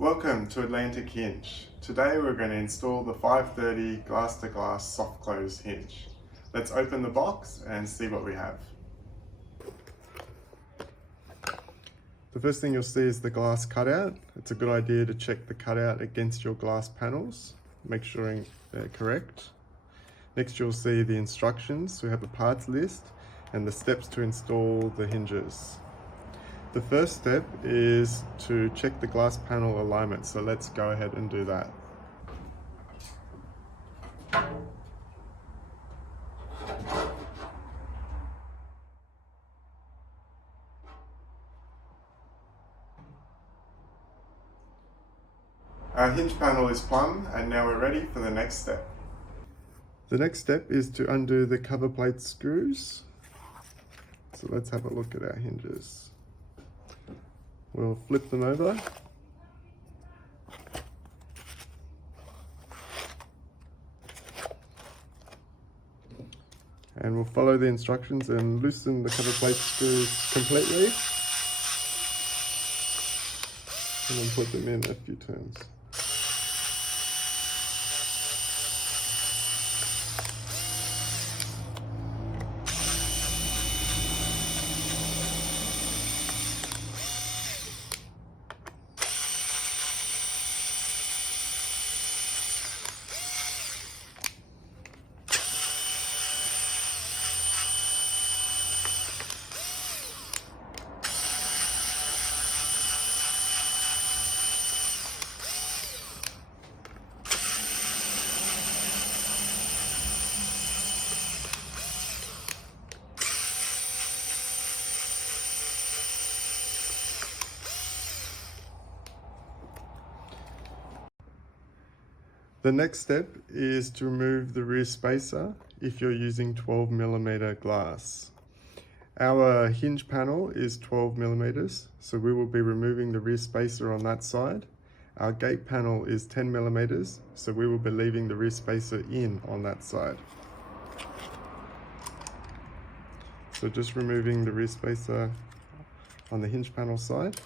Welcome to Atlantic Hinge. Today we're going to install the 530 glass-to-glass soft close hinge. Let's open the box and see what we have. The first thing you'll see is the glass cutout. It's a good idea to check the cutout against your glass panels, make sure they're correct. Next you'll see the instructions. We have a parts list and the steps to install the hinges. The first step is to check the glass panel alignment, so let's go ahead and do that. Our hinge panel is plumb and now we're ready for the next step. The next step is to undo the cover plate screws. So let's have a look at our hinges. We'll flip them over. And we'll follow the instructions and loosen the cover plate screws completely. And then put them in a few turns. The next step is to remove the rear spacer if you're using 12mm glass. Our hinge panel is 12mm, so we will be removing the rear spacer on that side. Our gate panel is 10mm, so we will be leaving the rear spacer in on that side. So just removing the rear spacer on the hinge panel side.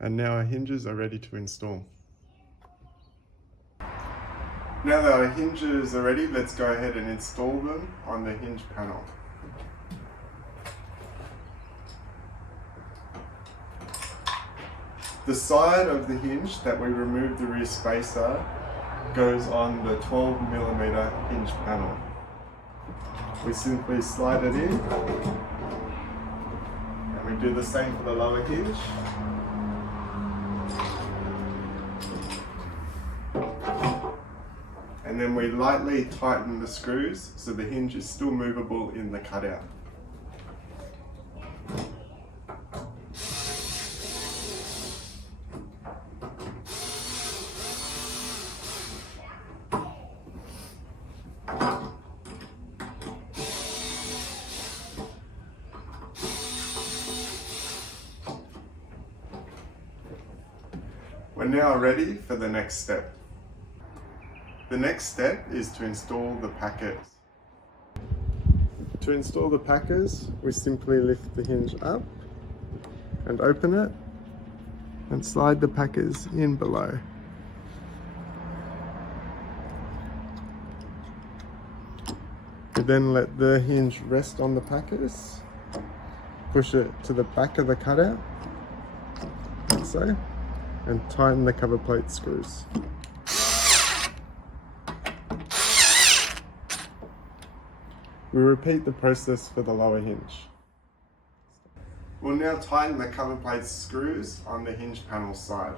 And now our hinges are ready to install. Now that our hinges are ready, let's go ahead and install them on the hinge panel. The side of the hinge that we removed the rear spacer goes on the 12mm hinge panel. We simply slide it in, and we do the same for the lower hinge. And then we lightly tighten the screws so the hinge is still movable in the cutout. We're now ready for the next step. The next step is to install the packers. To install the packers, we simply lift the hinge up and open it and slide the packers in below. We then let the hinge rest on the packers, push it to the back of the cutout, like so, and tighten the cover plate screws. We repeat the process for the lower hinge. We'll now tighten the cover plate screws on the hinge panel side.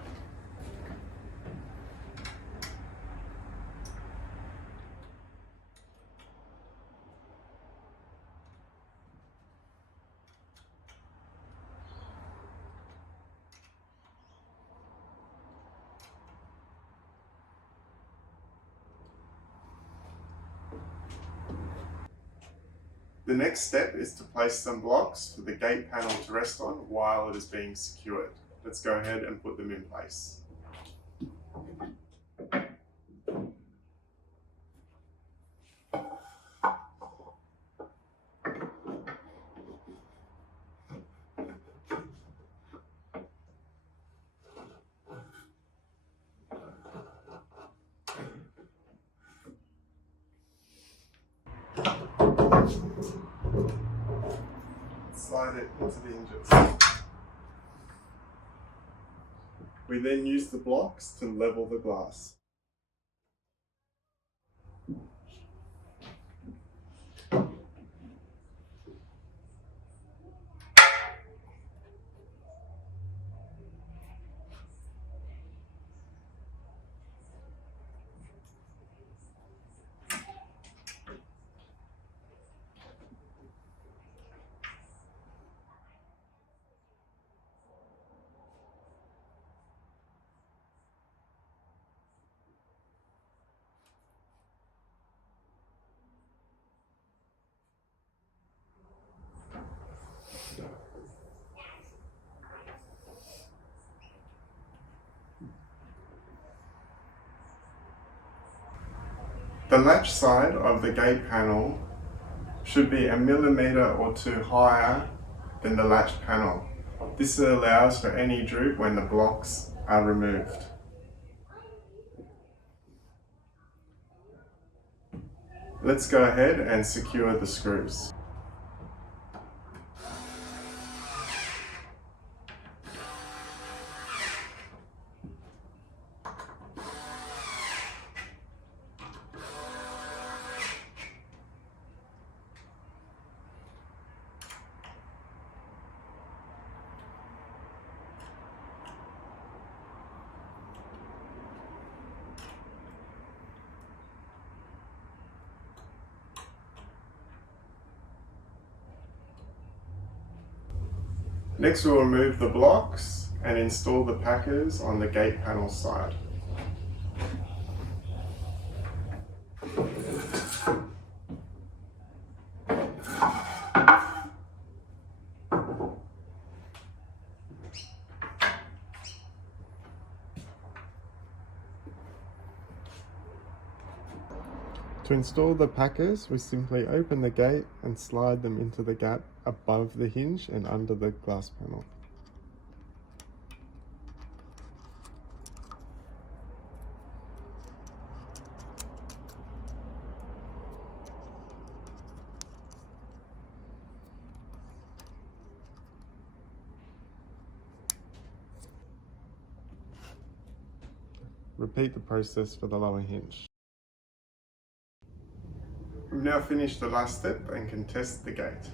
The next step is to place some blocks for the gate panel to rest on while it is being secured. Let's go ahead and put them in place. slide it into the hinges. We then use the blocks to level the glass. The latch side of the gate panel should be 1 millimeter or 2 higher than the latch panel. This allows for any droop when the blocks are removed. Let's go ahead and secure the screws. Next we'll remove the blocks and install the packers on the gate panel side. To install the packers, we simply open the gate and slide them into the gap above the hinge and under the glass panel. Repeat the process for the lower hinge. We've now finished the last step and can test the gate.